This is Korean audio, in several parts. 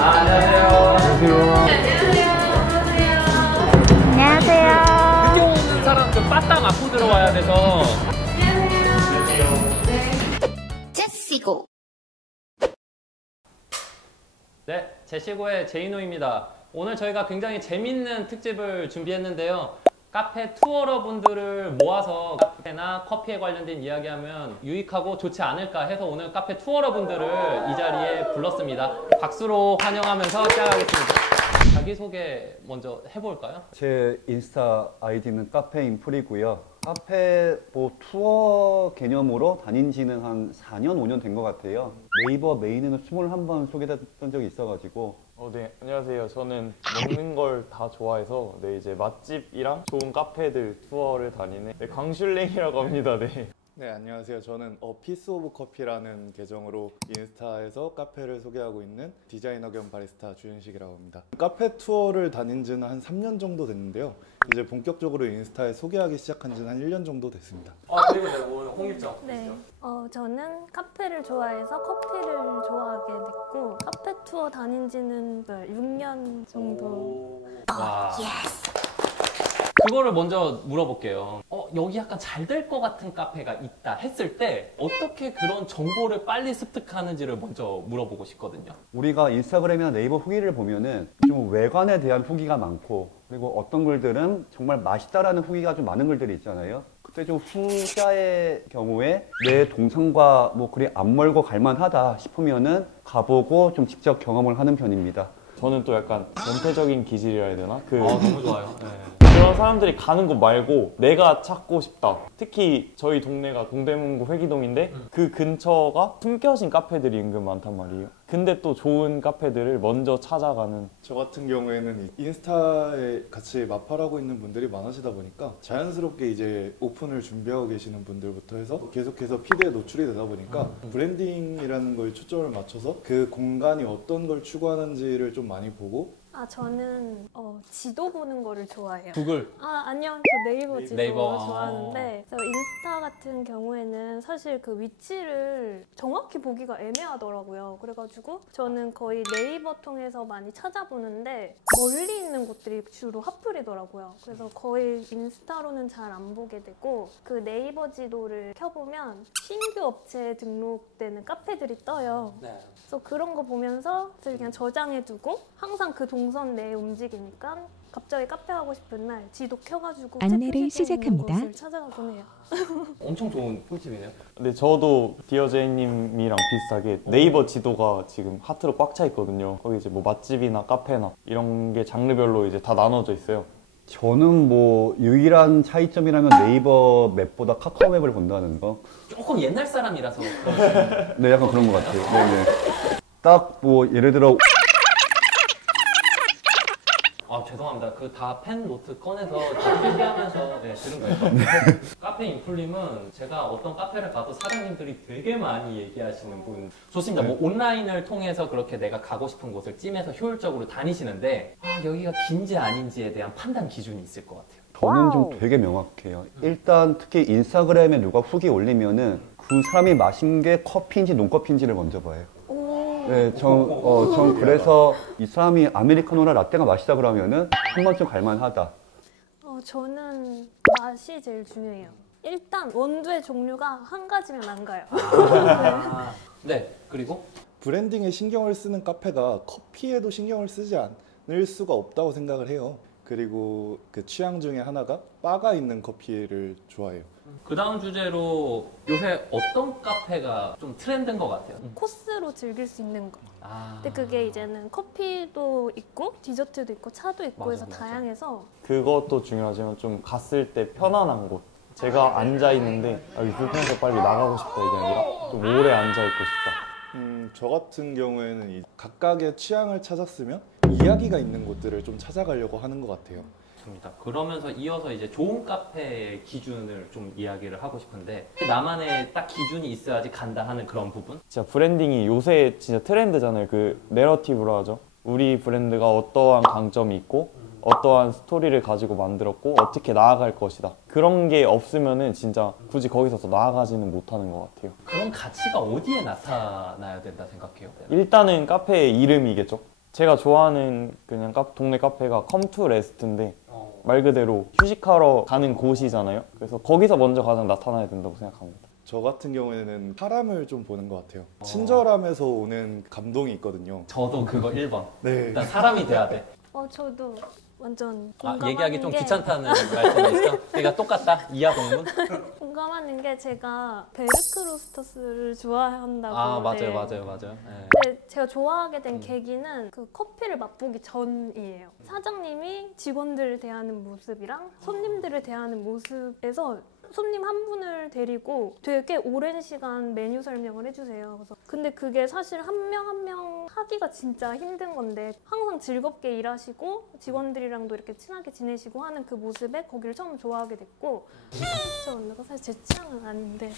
안녕하세요. 늦게 오는 사람들 빠딱 안고 들어와야 돼서. 제시고. 네, 제시고의 제이노입니다. 오늘 저희가 굉장히 재밌는 특집을 준비했는데요. 카페 투어러 분들을 모아서 카페나 커피에 관련된 이야기하면 유익하고 좋지 않을까 해서 오늘 카페 투어러 분들을 이 자리에 불렀습니다. 박수로 환영하면서 시작하겠습니다. 자기소개 먼저 해볼까요? 제 인스타 아이디는 카페인풀이고요. 카페 투어 개념으로 다닌 지는 한 4년, 5년 된 것 같아요. 네이버 메인에는 21번 소개됐던 적이 있어가지고. 네, 안녕하세요. 저는 먹는 걸 다 좋아해서 이제 맛집이랑 좋은 카페들 투어를 다니는 광슐랭이라고 합니다. 네, 안녕하세요. 저는 피스 오브 커피라는 계정으로 인스타에서 카페를 소개하고 있는 디자이너 겸 바리스타 주현식이라고 합니다. 카페 투어를 다닌 지는 한 3년 정도 됐는데요. 이제 본격적으로 인스타에 소개하기 시작한 지는 한 1년 정도 됐습니다. 그리고 오늘 홍일정. 네. 저는 카페를 좋아해서 커피를 좋아하게 됐고 카페 투어 다닌 지는 6년 정도. 와. 그거를 먼저 물어볼게요. 여기 약간 잘 될 것 같은 카페가 있다 했을 때 어떻게 그런 정보를 빨리 습득하는지를 먼저 물어보고 싶거든요. 우리가 인스타그램이나 네이버 후기를 보면은 좀 외관에 대한 후기가 많고, 그리고 어떤 글들은 정말 맛있다라는 후기가 좀 많은 글들이 있잖아요. 그때 좀 후자의 경우에 내 동선과 그리 안 멀고 갈만하다 싶으면은 가보고 좀 직접 경험을 하는 편입니다. 저는 또 약간 전태적인 기질이라 해야 되나? 너무 좋아요. 네. 그런 사람들이 가는 곳 말고 내가 찾고 싶다. 특히 저희 동네가 동대문구 회기동인데 그 근처가 숨겨진 카페들이 은근 많단 말이에요. 근데 또 좋은 카페들을 먼저 찾아가는. 저 같은 경우에는 인스타에 같이 마팔하고 있는 분들이 많아지다 보니까 자연스럽게 이제 오픈을 준비하고 계시는 분들부터 해서 계속해서 피드에 노출이 되다 보니까 브랜딩이라는 거에 초점을 맞춰서 그 공간이 어떤 걸 추구하는지를 좀 많이 보고. 저는 지도 보는 거를 좋아해요. 구글. 아니요. 저 네이버 지도 네이버. 좋아하는데 인스타 같은 경우에는 사실 그 위치를 정확히 보기가 애매하더라고요. 그래가지고 저는 거의 네이버 통해서 많이 찾아보는데 멀리 있는 곳들이 주로 핫플이더라고요. 그래서 거의 인스타로는 잘 안 보게 되고 그 네이버 지도를 켜보면 신규 업체에 등록되는 카페들이 떠요. 네. 그래서 그런 거 보면서 그냥 저장해두고 항상 그 동선 내에 움직이니까 갑자기 카페 가고 싶은 날 지도 켜가지고 안내를 시작합니다. 곳을 찾아가곤 해요. 엄청 좋은 꿀팁이네요. 근데 저도 디어제이님이랑 비슷하게 네이버 지도가 지금 하트로 꽉 차 있거든요. 거기 이제 맛집이나 카페나 이런 게 장르별로 이제 다 나눠져 있어요. 저는 유일한 차이점이라면 네이버 맵보다 카카오맵을 본다는 거. 조금 옛날 사람이라서. 네, 약간 그런 것 같아요. 네네. 딱 예를 들어. 죄송합니다. 그 다 펜 노트 꺼내서 다 필기하면서 들은 거예요. 카페 인풀님은 제가 어떤 카페를 가도 사장님들이 되게 많이 얘기하시는 분. 좋습니다. 온라인을 통해서 그렇게 내가 가고 싶은 곳을 찜해서 효율적으로 다니시는데 여기가 긴지 아닌지에 대한 판단 기준이 있을 것 같아요. 저는 좀 되게 명확해요. 일단 특히 인스타그램에 누가 후기 올리면은 그 사람이 마신 게 커피인지 논커피인지를 먼저 봐요. 네, 전 그래서 이 사람이 아메리카노나 라떼가 맛있다 그러면은 한 번쯤 갈만하다. 저는 맛이 제일 중요해요. 일단 원두의 종류가 한 가지면 안 가요. 네, 그리고 브랜딩에 신경을 쓰는 카페가 커피에도 신경을 쓰지 않을 수가 없다고 생각을 해요. 그리고 그 취향 중에 하나가 바가 있는 커피를 좋아해요. 그 다음 주제로 요새 어떤 카페가 좀 트렌드인 것 같아요? 코스로 즐길 수 있는 거. 근데 그게 이제는 커피도 있고 디저트도 있고 차도 있고 해서 다양해서. 그것도 중요하지만 좀 갔을 때 편안한 곳. 제가 앉아 있는데 여기 불편해서 빨리 나가고 싶다 이게 아니라 좀 오래 앉아 있고 싶다. 저 같은 경우에는 각각의 취향을 찾았으면 이야기가 있는 곳들을 좀 찾아가려고 하는 것 같아요. 좋습니다. 그러면서 이어서 이제 좋은 카페의 기준을 좀 이야기를 하고 싶은데 나만의 딱 기준이 있어야지 간다 하는 그런 부분? 진짜 브랜딩이 요새 진짜 트렌드잖아요. 그 내러티브로 하죠. 우리 브랜드가 어떠한 강점이 있고 어떠한 스토리를 가지고 만들었고 어떻게 나아갈 것이다. 그런 게 없으면은 진짜 굳이 거기서 더 나아가지는 못하는 것 같아요. 그런 가치가 어디에 나타나야 된다 생각해요? 일단은 카페의 이름이겠죠. 제가 좋아하는 그냥 동네 카페가 컴투 레스트인데 말 그대로 휴식하러 가는 곳이잖아요. 그래서 거기서 먼저 가장 나타나야 된다고 생각합니다. 저 같은 경우에는 사람을 좀 보는 것 같아요. 친절함에서 오는 감동이 있거든요. 저도 그거 1번. 네. 일단 사람이 돼야 돼. 저도 완전 아, 공감하는 얘기하기 좀 게 귀찮다는 말씀이시죠? 그러니까 똑같다. 이하 동문? 공감하는 게 제가 베르크로스터스를 좋아한다고. 아, 맞아요, 네. 맞아요, 맞아요. 네. 근데 제가 좋아하게 된 계기는 그 커피를 맛보기 전이에요. 사장님이 직원들을 대하는 모습이랑 손님들을 대하는 모습에서 손님 한 분을 데리고 되게 오랜 시간 메뉴 설명을 해주세요. 그래서 근데 그게 사실 한 명 한 명 하기가 진짜 힘든 건데 항상 즐겁게 일하시고 직원들이랑도 이렇게 친하게 지내시고 하는 그 모습에 거기를 처음 좋아하게 됐고 저 언니가 사실 제 취향은 아닌데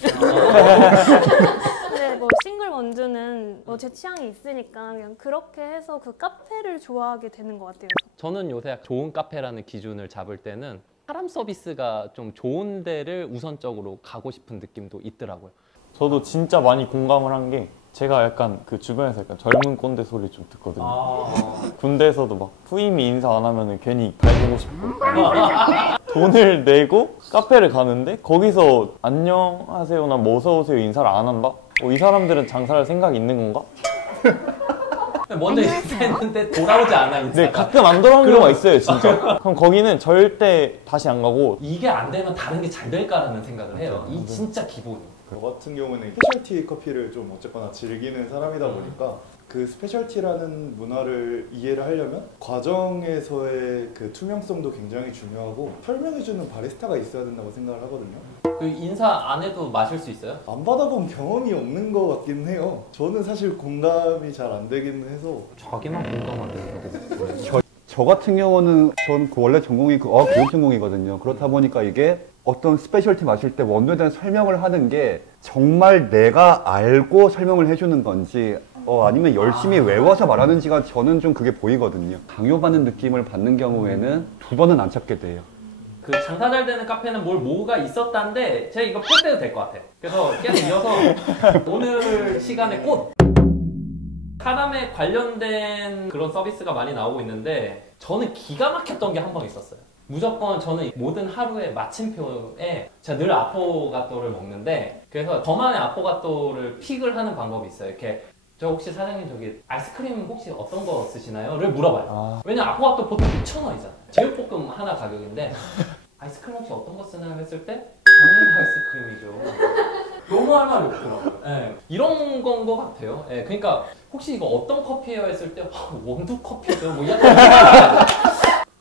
근데 뭐 싱글 원주는 뭐 제 취향이 있으니까 그냥 그렇게 해서 그 카페를 좋아하게 되는 것 같아요. 저는 요새 좋은 카페라는 기준을 잡을 때는 사람 서비스가 좀 좋은 데를 우선적으로 가고 싶은 느낌도 있더라고요. 저도 진짜 많이 공감을 한 게 제가 약간 그 주변에서 약간 젊은 꼰대 소리 좀 듣거든요. 군대에서도 막 후임이 인사 안 하면 괜히 갈구고 싶고 돈을 내고 카페를 가는데 거기서 안녕하세요나 뭐 어서오세요 인사를 안 한다? 이 사람들은 장사할 생각이 있는 건가? 먼저 인사했는데 돌아오지 않아, 인사가. 네, 가끔 안 돌아오는 경우가 있어요, 진짜. 그럼 거기는 절대 다시 안 가고 이게 안 되면 다른 게 잘 될까라는 생각을 해요. 이 진짜 기본이. 저 같은 경우는 스페셜티 커피를 좀 어쨌거나 즐기는 사람이다 보니까 그 스페셜티라는 문화를 이해를 하려면 과정에서의 그 투명성도 굉장히 중요하고 설명해주는 바리스타가 있어야 된다고 생각을 하거든요. 그 인사 안 해도 마실 수 있어요? 안 받아본 경험이 없는 것 같긴 해요. 저는 사실 공감이 잘 안 되긴 해서 자기만 공감하더라고. 저 같은 경우는 전 그 원래 전공이 교육 전공이거든요. 그렇다 보니까 이게 어떤 스페셜티 마실 때 원두에 대한 설명을 하는 게 정말 내가 알고 설명을 해주는 건지 아니면 열심히 외워서 말하는지가 저는 좀 그게 보이거든요. 강요받는 느낌을 받는 경우에는 두 번은 안 찾게 돼요. 그 장사 잘 되는 카페는 뭐가 있었다는데 제가 이거 풀 때도 될 것 같아. 그래서 계속 이어서 오늘 시간에 꽃! 사람에 관련된 그런 서비스가 많이 나오고 있는데 저는 기가 막혔던 게 한 번 있었어요. 무조건 저는 모든 하루의 마침표에 제가 늘 아포가토를 먹는데 그래서 저만의 아포가토를 픽을 하는 방법이 있어요. 이렇게 저 혹시 사장님 저기 아이스크림 혹시 어떤 거 쓰시나요? 를 물어봐요. 왜냐면 아포가토 보통 2,000원이잖아요. 제육볶음 하나 가격인데 아이스크림 혹시 어떤 거 쓰나요? 했을 때 당연히 아이스크림이죠. 너무 할 말이 없더라고요. 네, 이런 건 것 같아요. 네, 그러니까 혹시 이거 어떤 커피예요? 했을 때 원두 커피죠. 뭐 약간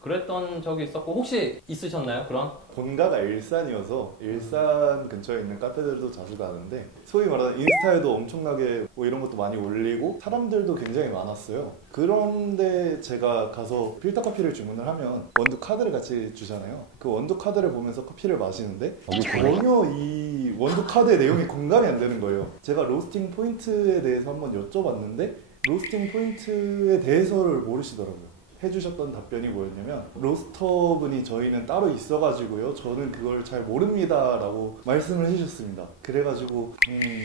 그랬던 적이 있었고 혹시 있으셨나요? 그런? 본가가 일산이어서 일산 근처에 있는 카페들도 자주 가는데 소위 말하는 인스타에도 엄청나게 뭐 이런 것도 많이 올리고 사람들도 굉장히 많았어요. 그런데 제가 가서 필터 커피를 주문을 하면 원두 카드를 같이 주잖아요. 그 원두 카드를 보면서 커피를 마시는데 전혀 이 원두 카드의 내용이 공감이 안 되는 거예요. 제가 로스팅 포인트에 대해서 한번 여쭤봤는데 로스팅 포인트에 대해서를 모르시더라고요. 해주셨던 답변이 뭐였냐면 로스터분이 저희는 따로 있어가지고요 저는 그걸 잘 모릅니다 라고 말씀을 해주셨습니다. 그래가지고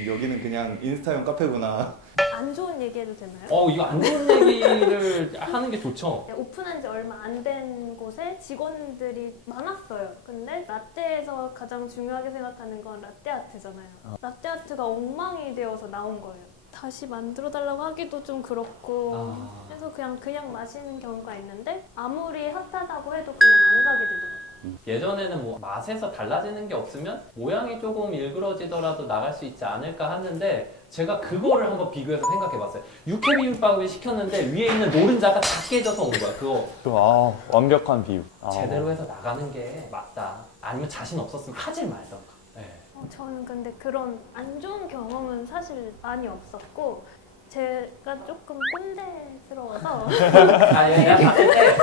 여기는 그냥 인스타용 카페구나. 안 좋은 얘기 해도 되나요? 이거 안 좋은 얘기를 하는 게 좋죠. 오픈한 지 얼마 안 된 곳에 직원들이 많았어요. 근데 라떼에서 가장 중요하게 생각하는 건 라떼 아트잖아요. 라떼 아트가 엉망이 되어서 나온 거예요. 다시 만들어 달라고 하기도 좀 그렇고 그래서 그냥 마시는 경우가 있는데 아무리 핫하다고 해도 그냥 안 가게 되더라고요. 예전에는 뭐 맛에서 달라지는 게 없으면 모양이 조금 일그러지더라도 나갈 수 있지 않을까 했는데 제가 그거를 한번 비교해서 생각해봤어요. 육회 비빔밥을 시켰는데 위에 있는 노른자가 다 깨져서 온 거야. 그거 완벽한 비유. 제대로 해서 나가는 게 맞다. 아니면 자신 없었으면 하질 말던가. 네. 저는 근데 그런 안 좋은 경험은 사실 많이 없었고 제가 조금 꼰대스러워서 얘가 봤을 때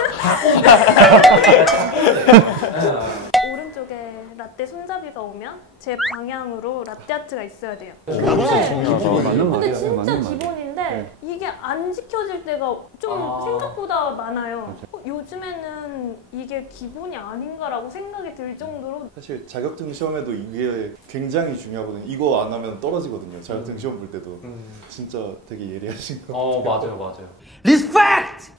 오른쪽에 라떼 손잡이가 오면 제 방향으로 라떼 아트가 있어야 돼요. 근데 진짜 기본인데 이게 안 지켜질 때가 좀 생각보다 많아요. 요즘에는 이게 기본이 아닌가라고 생각이 들 정도로 사실 자격증 시험에도 이게 굉장히 중요하거든요. 이거 안 하면 떨어지거든요. 자격증 시험 볼 때도. 진짜 되게 예리하신 것 같아요. 맞아요.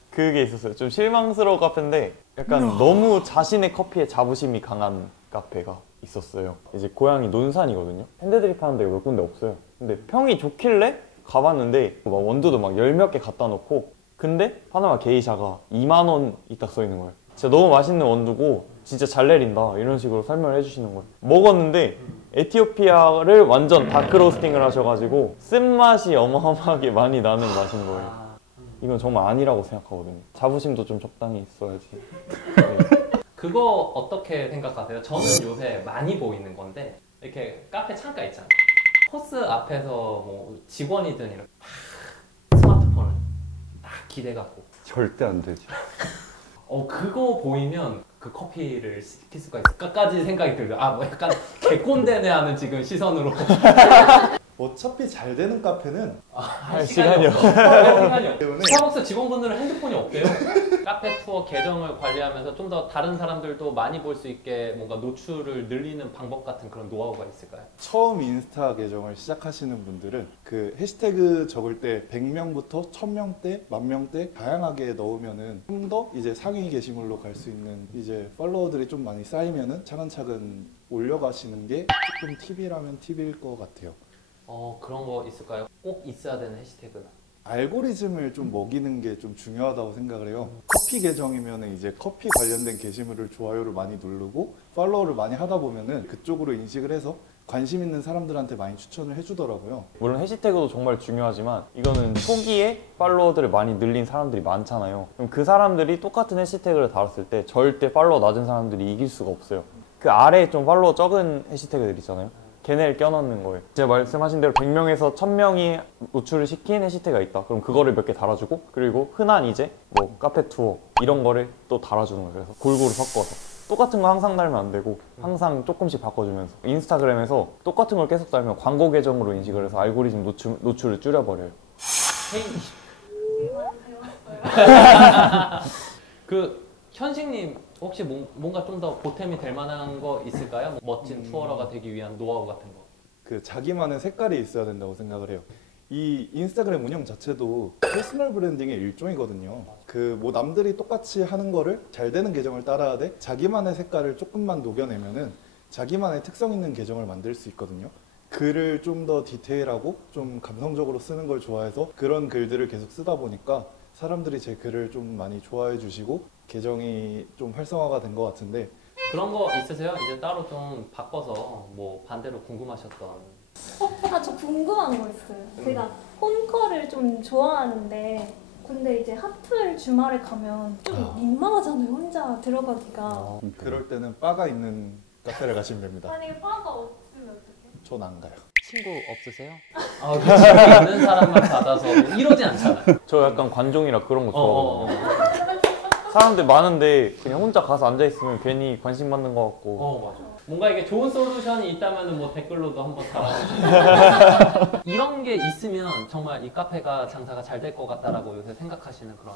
그게 있었어요. 좀 실망스러운 카페인데 약간 너무 자신의 커피에 자부심이 강한 카페가 있었어요. 이제 고향이 논산이거든요. 핸드드립 하는 데가 몇 군데 없어요. 근데 평이 좋길래 가봤는데 막 원두도 막 열 몇 개 갖다 놓고 근데 파나마 게이샤가 2만 원이 딱 써 있는 거예요. 진짜 너무 맛있는 원두고 진짜 잘 내린다 이런 식으로 설명을 해주시는 거예요. 먹었는데 에티오피아를 완전 다크 로스팅을 하셔가지고 쓴맛이 어마어마하게 많이 나는 맛인 거예요. 이건 정말 아니라고 생각하거든요. 자부심도 좀 적당히 있어야지. 네. 그거 어떻게 생각하세요? 저는 요새 많이 보이는 건데 이렇게 카페 창가 있잖아요. 코스 앞에서 뭐 직원이든 이렇게 스마트폰을 딱 기대갖고 절대 안 되지. 그거 보이면 그 커피를 시킬 수가 있을까까지 생각이 들어요. 뭐 약간 개꼰대네 하는 지금 시선으로. 어차피 잘 되는 카페는 할 시간이 없어. 시간이 없어. 때문에 스타벅스 직원분들은 핸드폰이 없대요. 카페 투어 계정을 관리하면서 좀 더 다른 사람들도 많이 볼 수 있게 뭔가 노출을 늘리는 방법 같은 그런 노하우가 있을까요? 처음 인스타 계정을 시작하시는 분들은 그 해시태그 적을 때 100명부터 1000명대, 10,000명대 다양하게 넣으면은 좀 더 이제 상위 게시물로 갈 수 있는 이제 팔로워들이 좀 많이 쌓이면은 차근차근 올려가시는 게 조금 팁이라면 팁일 것 같아요. 그런 거 있을까요? 꼭 있어야 되는 해시태그나. 알고리즘을 좀 먹이는 게 좀 중요하다고 생각을 해요. 커피 계정이면 이제 커피 관련된 게시물을 좋아요를 많이 누르고 팔로우를 많이 하다 보면은 그쪽으로 인식을 해서 관심 있는 사람들한테 많이 추천을 해주더라고요. 물론 해시태그도 정말 중요하지만 이거는 초기에 팔로워들을 많이 늘린 사람들이 많잖아요. 그럼 그 사람들이 똑같은 해시태그를 달았을 때 절대 팔로워 낮은 사람들이 이길 수가 없어요. 그 아래에 좀 팔로워 적은 해시태그들 있잖아요. 걔네를 껴넣는 거예요. 제가 말씀하신 대로 100명에서 1000명이 노출을 시킨 해시태그가 있다. 그럼 그거를 몇 개 달아주고 그리고 흔한 이제 뭐 카페 투어 이런 거를 또 달아주는 거예요. 그래서 골고루 섞어서 똑같은 거 항상 달면 안 되고 항상 조금씩 바꿔주면서 인스타그램에서 똑같은 걸 계속 달면 광고 계정으로 인식을 해서 알고리즘 노출을 줄여버려요. 그 현식님 혹시 뭔가 좀 더 보탬이 될 만한 거 있을까요? 멋진 투어러가 되기 위한 노하우 같은 거. 그 자기만의 색깔이 있어야 된다고 생각을 해요. 이 인스타그램 운영 자체도 퍼스널 브랜딩의 일종이거든요. 그 뭐 남들이 똑같이 하는 거를 잘 되는 계정을 따라야 돼 자기만의 색깔을 조금만 녹여내면은 자기만의 특성 있는 계정을 만들 수 있거든요. 글을 좀 더 디테일하고 좀 감성적으로 쓰는 걸 좋아해서 그런 글들을 계속 쓰다 보니까 사람들이 제 글을 좀 많이 좋아해 주시고 계정이 좀 활성화가 된 것 같은데 그런 거 있으세요? 이제 따로 좀 바꿔서 뭐 반대로 궁금하셨던. 저 궁금한 거 있어요. 제가 홈커를 좀 좋아하는데 근데 이제 하플 주말에 가면 좀 민망하잖아요. 혼자 들어가기가. 그럴 때는 바가 있는 카페를 가시면 됩니다. 만약에 바가 없으면 어떡해? 전 안 가요. 친구 없으세요? 그 친구 있는 사람만 받아서 이러지 않잖아요. 저 약간 관종이라 그런 거 어, 좋아하거든요. 사람들 많은데 그냥 혼자 가서 앉아있으면 괜히 관심 받는 것 같고 맞아. 뭔가 이게 좋은 솔루션이 있다면 뭐 댓글로도 한번 달아주시고 이런 게 있으면 정말 이 카페가 장사가 잘 될 것 같다라고 요새 생각하시는 그런.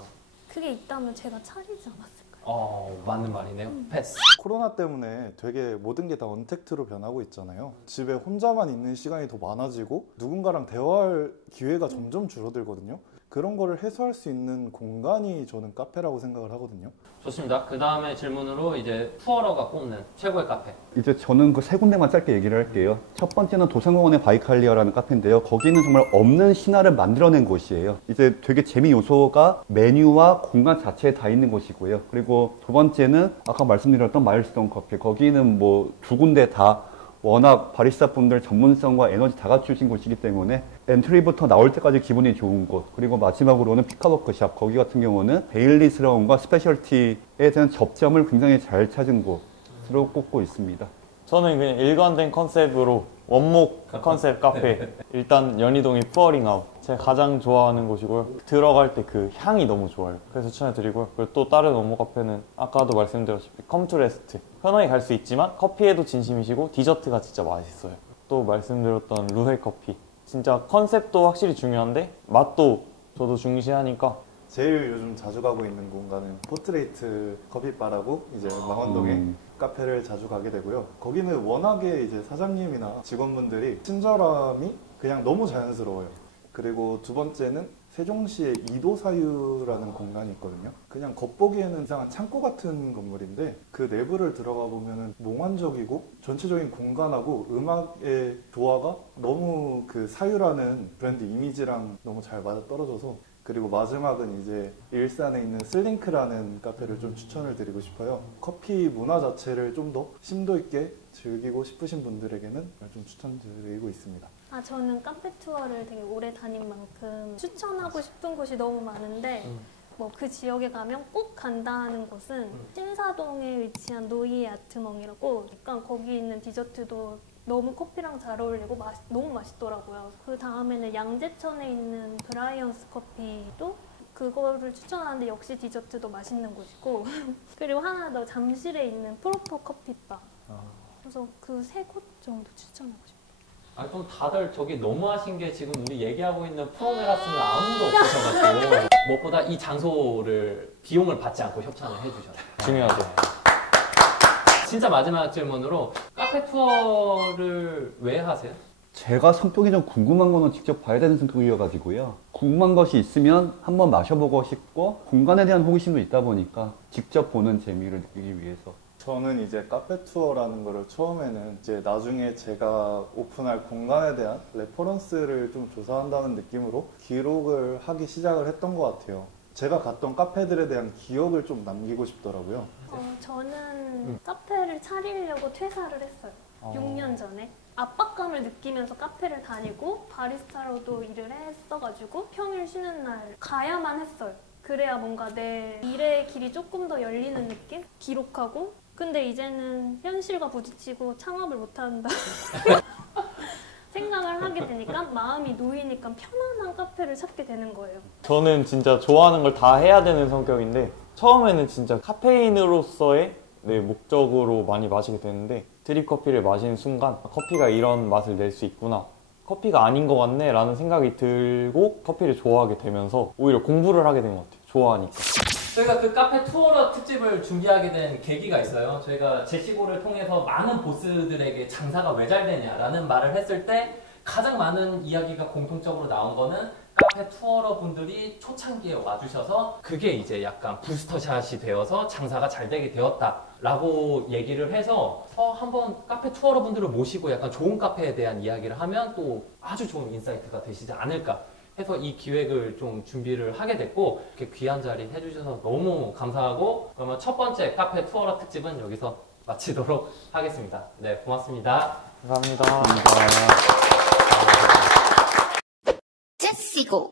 그게 있다면 제가 차리지 않았을까요? 맞는 말이네요. 패스. 코로나 때문에 되게 모든 게 다 언택트로 변하고 있잖아요. 집에 혼자만 있는 시간이 더 많아지고 누군가랑 대화할 기회가 점점 줄어들거든요. 그런 거를 해소할 수 있는 공간이 저는 카페라고 생각을 하거든요. 좋습니다. 그 다음에 질문으로 이제 투어러가 꼽는 최고의 카페. 이제 저는 그 세 군데만 짧게 얘기를 할게요. 첫 번째는 도산공원의 바이칼리아라는 카페인데요. 거기는 정말 없는 신화를 만들어낸 곳이에요. 이제 되게 재미 요소가 메뉴와 공간 자체에 다 있는 곳이고요. 그리고 두 번째는 아까 말씀드렸던 마일스톤 커피. 거기는 뭐 두 군데 다 워낙 바리스타 분들 전문성과 에너지 다 갖추신 곳이기 때문에 엔트리부터 나올 때까지 기분이 좋은 곳, 그리고 마지막으로는 피카워크샵, 거기 같은 경우는 데일리스러움과 스페셜티에 대한 접점을 굉장히 잘 찾은 곳으로 꼽고 있습니다. 저는 그냥 일관된 컨셉으로 원목 컨셉 카페. 일단 연희동의 푸어링아웃 제가 가장 좋아하는 곳이고요. 들어갈 때 그 향이 너무 좋아요. 그래서 추천해드리고요. 그리고 또 다른 원목 카페는 아까도 말씀드렸다시피 컴투레스트. 편하게 갈 수 있지만 커피에도 진심이시고 디저트가 진짜 맛있어요. 또 말씀드렸던 루헤 커피. 진짜 컨셉도 확실히 중요한데 맛도 저도 중시하니까 제일 요즘 자주 가고 있는 공간은 포트레이트 커피바라고 이제 망원동에 카페를 자주 가게 되고요. 거기는 워낙에 이제 사장님이나 직원분들이 친절함이 그냥 너무 자연스러워요. 그리고 두 번째는 세종시에 이도사유라는 공간이 있거든요. 그냥 겉보기에는 이상한 창고 같은 건물인데 그 내부를 들어가 보면은 몽환적이고 전체적인 공간하고 음악의 조화가 너무 그 사유라는 브랜드 이미지랑 너무 잘 맞아떨어져서. 그리고 마지막은 이제 일산에 있는 슬링크라는 카페를 좀 추천을 드리고 싶어요. 커피 문화 자체를 좀 더 심도 있게 즐기고 싶으신 분들에게는 좀 추천드리고 있습니다. 저는 카페 투어를 되게 오래 다닌 만큼 추천하고 싶은 곳이 너무 많은데 뭐 그 지역에 가면 꼭 간다 하는 곳은 신사동에 위치한 노이의 아트멍이라고, 약간 거기 있는 디저트도 너무 커피랑 잘 어울리고 너무 맛있더라고요. 그 다음에는 양재천에 있는 브라이언스 커피도 그거를 추천하는데 역시 디저트도 맛있는 곳이고 그리고 하나 더 잠실에 있는 프로퍼 커피바. 그래서 그 세 곳 정도 추천하고 싶어요. 좀 다들 저기 너무하신 게 지금 우리 얘기하고 있는 프로메라스는 아무도 없으셔가지고 무엇보다 이 장소를 비용을 받지 않고 협찬을 해주셨어요. 중요하죠. 진짜 마지막 질문으로 카페 투어를 왜 하세요? 제가 성격이 좀 궁금한 거는 직접 봐야 되는 성격이어가지고요. 궁금한 것이 있으면 한번 마셔보고 싶고 공간에 대한 호기심도 있다 보니까 직접 보는 재미를 느끼기 위해서. 저는 이제 카페 투어라는 거를 처음에는 이제 나중에 제가 오픈할 공간에 대한 레퍼런스를 좀 조사한다는 느낌으로 기록을 하기 시작을 했던 것 같아요. 제가 갔던 카페들에 대한 기억을 좀 남기고 싶더라고요. 저는 카페를 차리려고 퇴사를 했어요. 6년 전에. 압박감을 느끼면서 카페를 다니고 바리스타로도 일을 했어가지고 평일 쉬는 날 가야만 했어요. 그래야 뭔가 내 미래의 길이 조금 더 열리는 느낌? 기록하고. 근데 이제는 현실과 부딪히고 창업을 못한다 생각을 하게 되니까 마음이 놓이니까 편안한 카페를 찾게 되는 거예요. 저는 진짜 좋아하는 걸 다 해야 되는 성격인데 처음에는 진짜 카페인으로서의 목적으로 많이 마시게 되는데 드립 커피를 마시는 순간 커피가 이런 맛을 낼 수 있구나, 커피가 아닌 것 같네 라는 생각이 들고 커피를 좋아하게 되면서 오히려 공부를 하게 된 것 같아요. 좋아하니까. 저희가 그 카페 투어러 특집을 준비하게 된 계기가 있어요. 저희가 제시고를 통해서 많은 보스들에게 장사가 왜 잘 되냐라는 말을 했을 때 가장 많은 이야기가 공통적으로 나온 거는 카페 투어러 분들이 초창기에 와주셔서 그게 이제 약간 부스터샷이 되어서 장사가 잘 되게 되었다라고 얘기를 해서 한번 카페 투어러 분들을 모시고 약간 좋은 카페에 대한 이야기를 하면 또 아주 좋은 인사이트가 되시지 않을까 해서 이 기획을 좀 준비를 하게 됐고, 이렇게 귀한 자리 해주셔서 너무 감사하고, 그러면 첫 번째 카페 투어러 특집은 여기서 마치도록 하겠습니다. 네, 고맙습니다. 감사합니다. 제시고